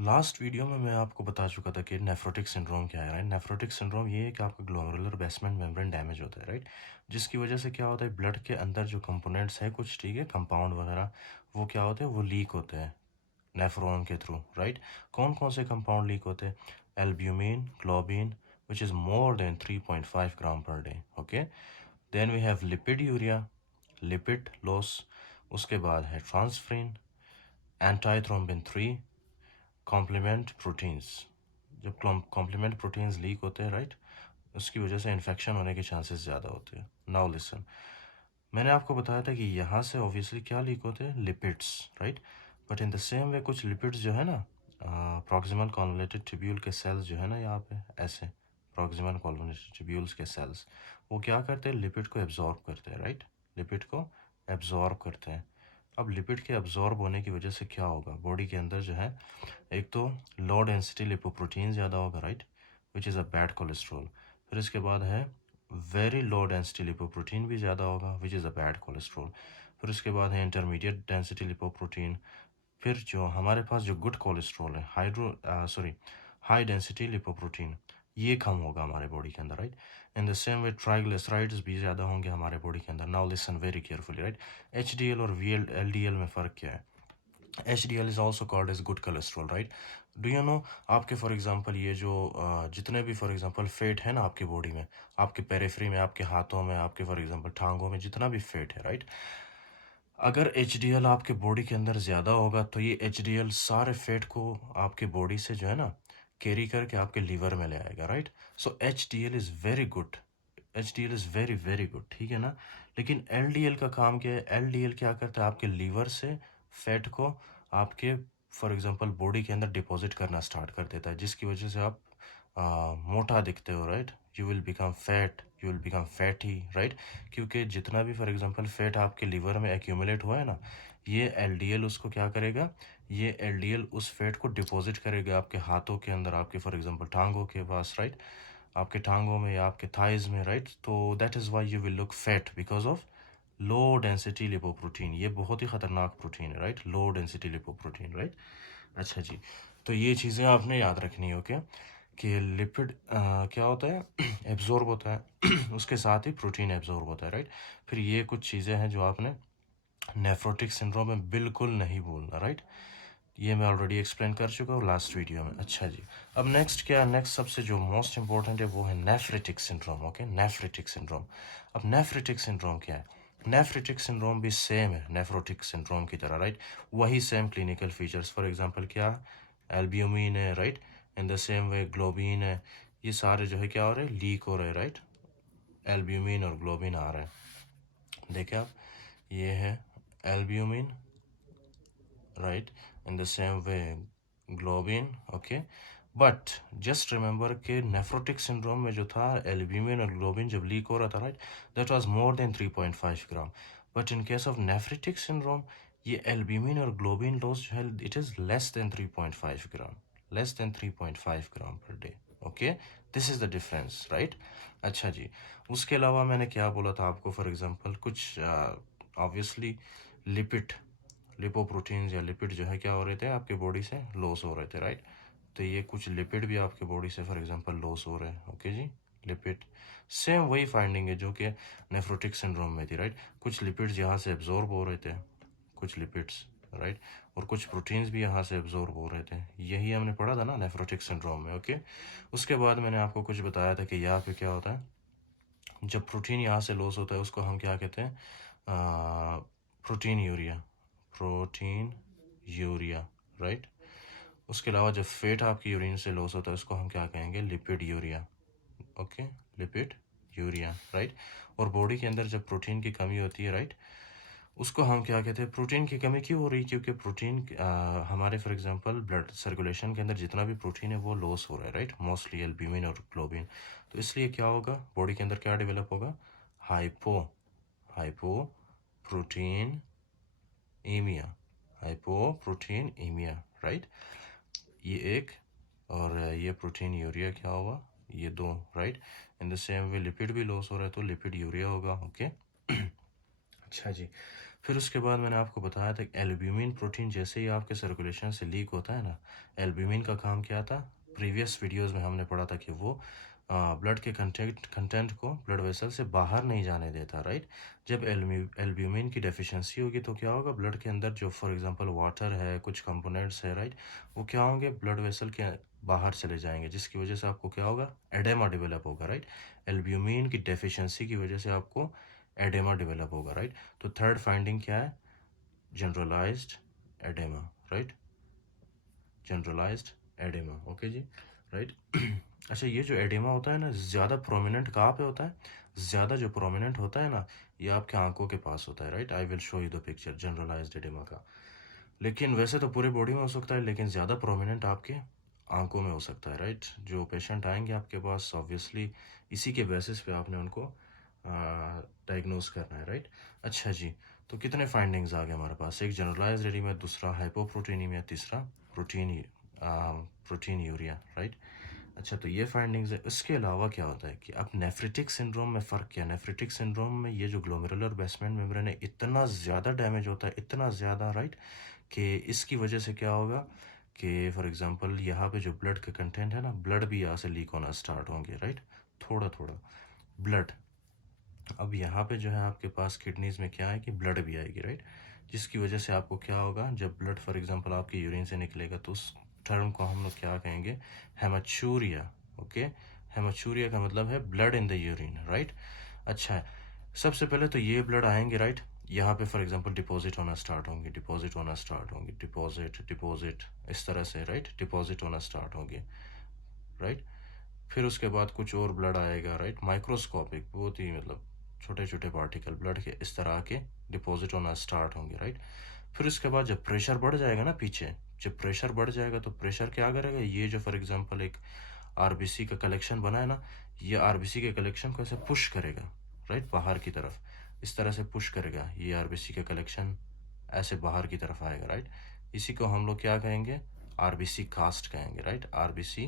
Last video में मैं आपको बता चुका था कि नेफ्रोटिक सिंड्रोम क्या है, राइट। नेफ्रोटिक सिंड्रोम ये है कि आपका ग्लोमेरुलर बेसमेंट मेम्ब्रेन डैमेज होता है, राइट। जिसकी वजह से क्या होता है, ब्लड के अंदर जो कंपोनेंट्स है कुछ, ठीक है, कंपाउंड वगैरह, वो क्या होते हैं, वो लीक होते हैं नेफ्रॉन के थ्रू, राइट। कौन कौन से कंपाउंड लीक होते हैं? Albumin, globin, which is more than 3.5 gram per day, okay. Then we have lipiduria, lipid loss. उसके बाद है ट्रांसफ्रिन, एंटाइथ्रोम्बिन 3, कॉम्प्लीमेंट प्रोटीन्स। जब कॉम्प्लीमेंट प्रोटीन्स लीक होते हैं, राइट, उसकी वजह से इन्फेक्शन होने के चांसेस ज़्यादा होते हैं। नाउ लिसन, मैंने आपको बताया था कि यहाँ से ऑब्वियसली क्या लीक होते हैं, lipids, right. But in the same वे कुछ लिपिड्स जो है ना, प्रॉक्सिमल कॉन्वोलेटेड ट्यूब्यूल के सेल्स जो है ना, यहाँ पे ऐसे प्रॉक्सिमल कॉन्वोलेटेड ट्यूब्यूल्स के सेल्स, वो क्या करते हैं, लिपिड को एब्जॉर्ब करते हैं, राइट। लिपिड को एब्जॉर्ब करते हैं। अब लिपिड के एब्जॉर्ब होने की वजह से क्या होगा, बॉडी के अंदर जो है, एक तो लो डेंसिटी लिपोप्रोटीन ज़्यादा होगा, right, which is a bad cholesterol. फिर इसके बाद है वेरी लो डेंसिटी लिपोप्रोटीन भी ज़्यादा होगा, which is a bad cholesterol. फिर उसके बाद है इंटरमीडिएट डेंसिटी लिपोप्रोटीन। फिर जो हमारे पास जो गुड कोलेस्ट्रॉल है, हाई डेंसिटी लिपोप्रोटीन, ये कम होगा हमारे बॉडी के अंदर, right. In the same way triglycerides भी ज़्यादा होंगे हमारे बॉडी के अंदर। Now listen very carefully, right. HDL और VLDL में फ़र्क क्या है? HDL is also called as good cholesterol, right. Do you know, आपके फॉर एग्जांपल ये जो जितने भी फॉर एग्जांपल फैट है ना आपकी बॉडी में, आपके पेरिफेरी में, आपके हाथों में, आपके फॉर एग्जांपल टांगों में, जितना भी फैट है, राइट, अगर HDL आपके बॉडी के अंदर ज़्यादा होगा तो ये HDL सारे फैट को आपके बॉडी से जो है ना कैरी करके आपके लीवर में ले आएगा, right. So HDL is very good, HDL is very very good, ठीक है ना। लेकिन LDL का काम क्या है? LDL क्या करता है, आपके लीवर से फैट को आपके फॉर एग्जांपल बॉडी के अंदर डिपॉजिट करना स्टार्ट कर देता है, जिसकी वजह से आप मोटा दिखते हो, right. You will become fat, you will become fatty, right. क्योंकि जितना भी फॉर एग्जांपल फैट आपके लीवर में एक्यूमुलेट हुआ है ना, ये LDL उसको क्या करेगा, ये LDL उस फैट को डिपॉजिट करेगा आपके हाथों के अंदर, आपके फॉर एग्जांपल टांगों के पास, राइट, आपके टांगों में या आपके थाइज में, राइट। तो that is why you will look fat because of low density lipoprotein. ये बहुत ही ख़तरनाक प्रोटीन है, right, low density lipoprotein, right. अच्छा जी, तो ये चीज़ें आपने याद रखनी है, ओके, कि लिपिड क्या होता है, एब्जॉर्ब होता है उसके साथ ही प्रोटीन एब्जॉर्ब होता है, राइट। फिर ये कुछ चीज़ें हैं जो आपने नेफ्रोटिक सिंड्रोम में बिल्कुल नहीं भूलना, राइट। ये मैं ऑलरेडी एक्सप्लेन कर चुका हूँ लास्ट वीडियो में। अच्छा जी, अब नेक्स्ट क्या, नेक्स्ट सबसे जो मोस्ट इंपॉर्टेंट है वो है nephritic syndrome, okay, nephritic syndrome. अब नेफ्रिटिक सिंड्रोम क्या है? नेफ्रिटिक सिंड्रोम भी सेम है नेफ्रोटिक सिंड्रोम की तरह, राइट। वही same clinical features, for example क्या, एल्ब्यूमिन है, right. In the same way globin है, ये सारे जो है क्या हो रहे हैं, लीक हो रहे हैं, राइट। एल्ब्यूमिन और ग्लोबिन आ रहे हैं, देखिए आप, ये है albumin, right, in the same way globin, okay. But just remember कि नेफ्रोटिक सिंड्रोम में जो था एल्ब्यूमिन और ग्लोबिन जब लीक हो रहा था, right, that was more than 3.5 gram. But in case of nephritic syndrome, ये एल्ब्यूमिन और ग्लोबिन लॉस जो है, it is less than 3.5 gram, less than 3.5 gram per day, okay. This is the difference, right. अच्छा जी, उसके अलावा मैंने क्या बोला था आपको, फॉर एग्जांपल कुछ ऑब्वियसली लिपिड, लिपोप्रोटीन्स या लिपिड जो है क्या हो रहे थे, आपके बॉडी से लॉस हो रहे थे, राइट। तो ये कुछ लिपिड भी आपके बॉडी से फॉर एग्जांपल लॉस हो रहे हैं, ओके जी। लिपिड सेम वही फाइंडिंग है जो कि नेफ्रोटिक सिंड्रोम में थी, राइट। कुछ लिपिड्स यहाँ से एब्जॉर्ब हो रहे थे, कुछ लिपिड्स, राइट, और कुछ प्रोटीन्स भी यहाँ से एब्जॉर्ब हो रहे थे। यही हमने पढ़ा था ना नेफ्रोटिक सिंड्रोम में, ओके। उसके बाद मैंने आपको कुछ बताया था कि यहाँ पे क्या होता है, जब प्रोटीन यहाँ से लॉस होता है उसको हम क्या कहते हैं, protein urea, protein urea, right. उसके अलावा जब फैट आपकी यूरिन से लॉस होता है उसको हम क्या कहेंगे, lipid urea, okay, lipid urea, right. और बॉडी के अंदर जब प्रोटीन की कमी होती है, राइट, उसको हम क्या कहते हैं, प्रोटीन की कमी क्यों हो रही है, क्योंकि प्रोटीन हमारे फॉर एग्जांपल ब्लड सर्कुलेशन के अंदर जितना भी प्रोटीन है वो लॉस हो रहा है, राइट, मोस्टली एल्ब्यूमिन और ग्लोबिन। तो इसलिए क्या होगा, बॉडी के अंदर क्या डेवलप होगा, हाइपो हाइपो प्रोटीन एमिया, हाइपोप्रोटीन एमिया, राइट। ये एक, और ये प्रोटीन यूरिया क्या होगा, ये दो, right. In the same way lipid भी लॉस हो रहा है तो लिपिड यूरिया होगा, ओके। अच्छा जी, फिर उसके बाद मैंने आपको बताया था कि एल्ब्यूमिन प्रोटीन जैसे ही आपके सर्कुलेशन से लीक होता है ना, एल्ब्यूमिन का काम क्या था, प्रीवियस वीडियोस में हमने पढ़ा था कि वो ब्लड के कंटेंट को ब्लड वेसल से बाहर नहीं जाने देता, राइट। जब एल्ब्यूमिन की डेफिशिएंसी होगी तो क्या होगा, ब्लड के अंदर जो फॉर एग्जांपल वाटर है, कुछ कंपोनेंट्स है, राइट, वो क्या होंगे, ब्लड वेसल के बाहर चले जाएंगे, जिसकी वजह से आपको क्या होगा, एडेमा डेवलप होगा, राइट। एल्ब्यूमिन की डेफिशिएंसी की वजह से आपको एडेमा डेवलप होगा, राइट। तो थर्ड फाइंडिंग क्या है, generalized edema, right, generalized edema, okay जी, राइट। अच्छा, ये जो एडेमा होता है ना, ज़्यादा प्रोमिनेंट कहाँ पे होता है, ज़्यादा जो प्रोमिनेंट होता है ना, ये आपके आंखों के पास होता है, right. I will show you the picture generalised oedema का। लेकिन वैसे तो पूरे बॉडी में हो सकता है, लेकिन ज़्यादा प्रोमिनेंट आपके आंखों में हो सकता है, राइट। जो पेशेंट आएंगे आपके पास, ऑब्वियसली इसी के बेसिस पे आपने उनको डायग्नोज करना है, राइट। अच्छा जी, तो कितने फाइंडिंग्स आ गए हमारे पास, एक जनरलाइज्ड एडीमा, दूसरा हाइपोप्रोटीनीमिया, तीसरा प्रोटीन प्रोटीन यूरिया, राइट। अच्छा, तो ये फाइंडिंग्स है। इसके अलावा क्या होता है कि अब नेफ्रिटिक सिंड्रोम में फ़र्क क्या है, नेफ्रिटिक सिंड्रोम में ये जो ग्लोमेरुलर बेसमेंट मेम्ब्रेन है, इतना ज़्यादा डैमेज होता है, इतना ज़्यादा, राइट, कि इसकी वजह से क्या होगा कि फॉर एग्जांपल यहाँ पे जो ब्लड का कंटेंट है ना, ब्लड भी यहाँ से लीक होना स्टार्ट होंगे, राइट, थोड़ा थोड़ा ब्लड। अब यहाँ पे जो है आपके पास किडनीज में क्या है कि ब्लड भी आएगी, राइट, जिसकी वजह से आपको क्या होगा, जब ब्लड फॉर एग्जांपल आपके यूरिन से निकलेगा तो उस टर्म को हम लोग क्या कहेंगे, हेमाचूरिया, ओके। हेमाचूरिया का मतलब है blood in the urine, right. अच्छा है, सबसे पहले तो ये ब्लड आएंगे, राइट, यहाँ पे फॉर एग्जांपल डिपॉजिट होना स्टार्ट होंगे, डिपॉजिट होना स्टार्ट होंगे, डिपॉजिट डिपॉजिट, इस तरह से, राइट, डिपॉजिट होना स्टार्ट होंगे, राइट। फिर उसके बाद कुछ और ब्लड आएगा, राइट, माइक्रोस्कोपिक, बहुत ही मतलब छोटे छोटे पार्टिकल ब्लड के इस तरह के डिपॉजिट होना स्टार्ट होंगे, राइट। फिर उसके बाद जब प्रेशर बढ़ जाएगा ना पीछे, जब प्रेशर बढ़ जाएगा तो प्रेशर क्या करेगा, ये जो फॉर एग्जांपल एक आरबीसी का कलेक्शन बना है ना, ये आरबीसी के कलेक्शन को ऐसे पुश करेगा, राइट, बाहर की तरफ, इस तरह से पुश करेगा, ये आरबीसी का कलेक्शन ऐसे बाहर की तरफ आएगा, राइट। इसी को हम लोग क्या कहेंगे, आरबीसी कास्ट कहेंगे, राइट, आरबीसी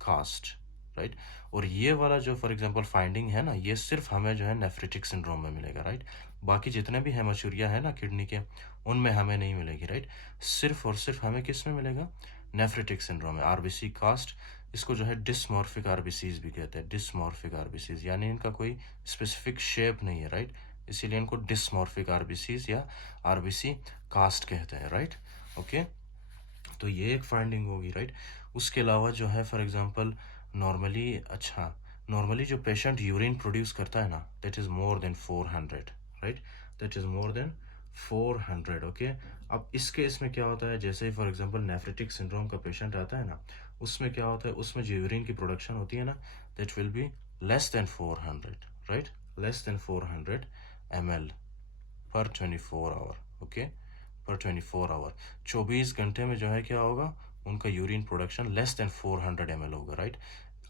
कास्ट, राइट। और ये वाला जो फॉर एग्जांपल फाइंडिंग है ना, ये सिर्फ हमें जो है नेफ्रिटिक सिंड्रोम में मिलेगा, राइट। बाकी जितने भी हेमाचूरिया है ना किडनी के, उनमें हमें नहीं मिलेगी, राइट। सिर्फ और सिर्फ हमें किस में मिलेगा, नेफ्रिटिक सिंड्रोम में, आरबीसी कास्ट। इसको जो है डिसमॉर्फिक आरबीसीज भी कहते हैं, डिसमॉर्फिक आरबीसीज, यानी इनका कोई स्पेसिफिक शेप नहीं है, राइट, इसीलिए इनको डिसमॉर्फिक आरबीसीज या आरबीसी कास्ट कहते हैं, राइट, ओके। तो ये एक फाइंडिंग होगी, राइट। उसके अलावा जो है फॉर एग्जांपल नॉर्मली, अच्छा, नॉर्मली जो पेशेंट यूरिन प्रोड्यूस करता है ना, that is more then 400, right, that is more then 400, okay. अब इस केस में क्या होता है, जैसे ही फॉर एग्जांपल नेफ्रेटिक सिंड्रोम का पेशेंट आता है ना, उसमें क्या होता है, उसमें जो यूरिन की प्रोडक्शन होती है ना, that will be less than 400, right, less than 400 ml पर 24 आवर, ओके, पर 24 आवर, 24 घंटे में जो है क्या होगा, उनका urine production less than 400 ml होगा, राइट।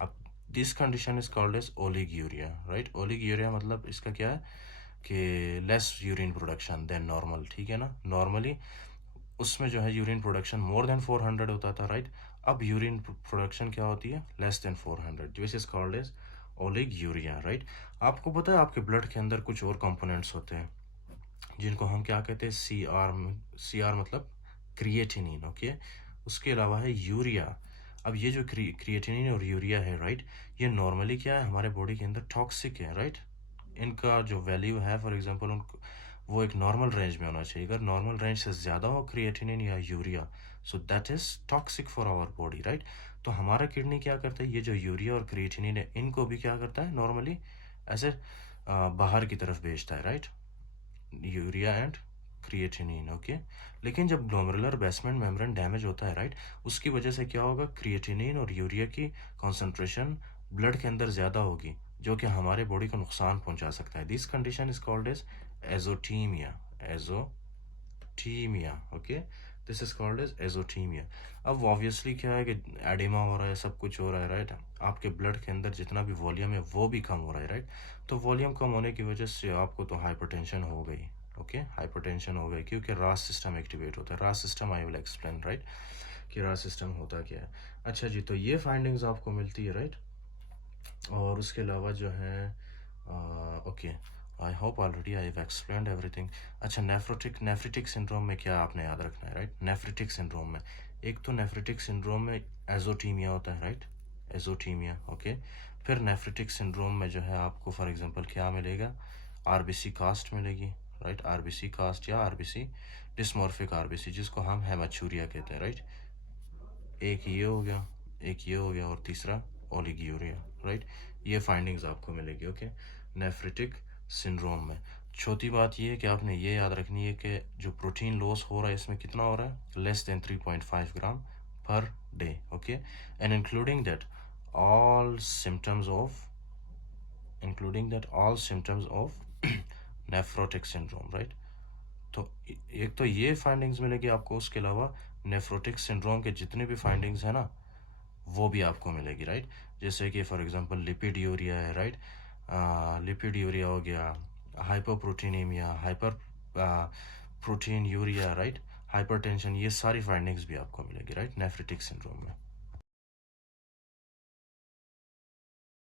अब this condition is called as oliguria, right. Oliguria मतलब इसका क्या है कि less urine production than normal, ठीक है ना। नॉर्मली उसमें जो है यूरिन प्रोडक्शन मोर देन 400 होता था, राइट। अब यूरिन प्रोडक्शन क्या होती है, less than 400, which is called as oliguria, right. आपको पता है आपके ब्लड के अंदर कुछ और कंपोनेंट्स होते हैं जिनको हम क्या कहते हैं, सी आर मतलब क्रिएटिनिन, ओके। उसके अलावा है यूरिया। अब ये जो क्रिएटिनिन और यूरिया है, राइट, ये नॉर्मली क्या है, हमारे बॉडी के अंदर टॉक्सिक है, राइट। इनका जो वैल्यू है फॉर एग्जांपल उनको, वो एक नॉर्मल रेंज में होना चाहिए। अगर नॉर्मल रेंज से ज़्यादा हो क्रिएटिनिन या urea, so that is toxic for our body, right. तो हमारा किडनी क्या करता है, ये जो यूरिया और क्रिएटिनिन है, इनको भी क्या करता है नॉर्मली ऐसे बाहर की तरफ भेजता है, right, urea and creatinine, okay. लेकिन जब ग्लोमेरुलर बेसमेंट मेम्ब्रेन डैमेज होता है, राइट, उसकी वजह से क्या होगा, क्रिएटिनिन और यूरिया की कॉन्सेंट्रेशन ब्लड के अंदर ज़्यादा होगी, जो कि हमारे बॉडी को नुकसान पहुंचा सकता है। This condition is called as azotaemia, azotaemia, okay, this is called as azotaemia. अब ऑब्वियसली क्या है कि एडिमा हो रहा है, सब कुछ हो रहा है, राइट। आपके ब्लड के अंदर जितना भी वॉल्यूम है वो भी कम हो रहा है, राइट। तो वॉल्यूम कम होने की वजह से आपको तो हाइपरटेंशन हो गई, ओके, हाइपरटेंशन हो गई, क्योंकि रास सिस्टम एक्टिवेट होता है। रास system I will explain, right, कि रास सिस्टम होता क्या है। अच्छा जी, तो ये फाइंडिंग्स आपको मिलती है, राइट। और उसके अलावा जो है okay, I hope already I have explained everything. अच्छा, नेफ्रिटिक सिंड्रोम में क्या आपने याद रखना है, राइट? नेफ्रिटिक सिंड्रोम में एक तो नेफ्रिटिक सिंड्रोम में एजोटीमिया होता है, राइट? Azotaemia, okay. फिर नेफ्रिटिक सिंड्रोम में जो है आपको फॉर एग्जांपल क्या मिलेगा? आरबीसी कास्ट मिलेगी, राइट? आरबीसी कास्ट या आरबीसी डिस्मॉर्फिक आरबीसी, जिसको हम हेमाचूरिया कहते हैं, राइट? एक ये हो गया, एक ये हो गया, और तीसरा ओलिगोयूरिया, राइट? ये फाइंडिंग्स आपको मिलेगी, ओके, नेफ्रिटिक सिंड्रोम में। चौथी बात ये है कि आपने ये याद रखनी है कि जो प्रोटीन लॉस हो रहा है इसमें कितना हो रहा है? Less then 3.5 gram per day, okay. And all symptoms of including that all symptoms of nephrotic syndrome, right? तो एक तो ये फाइंडिंग्स मिलेगी आपको, उसके अलावा नेफ्रोटिक सिंड्रोम के जितने भी फाइंडिंग्स हैं ना, वो भी आपको मिलेगी, राइट? जैसे कि फॉर एग्जांपल लिपिड्यूरिया है, राइट? लिपिड्यूरिया हो गया, hypoproteinaemia, hyperproteinuria, right? Hypertension, ये सारी फाइंडिंग्स भी आपको मिलेगी, राइट, नेफ्रिटिक सिंड्रोम में।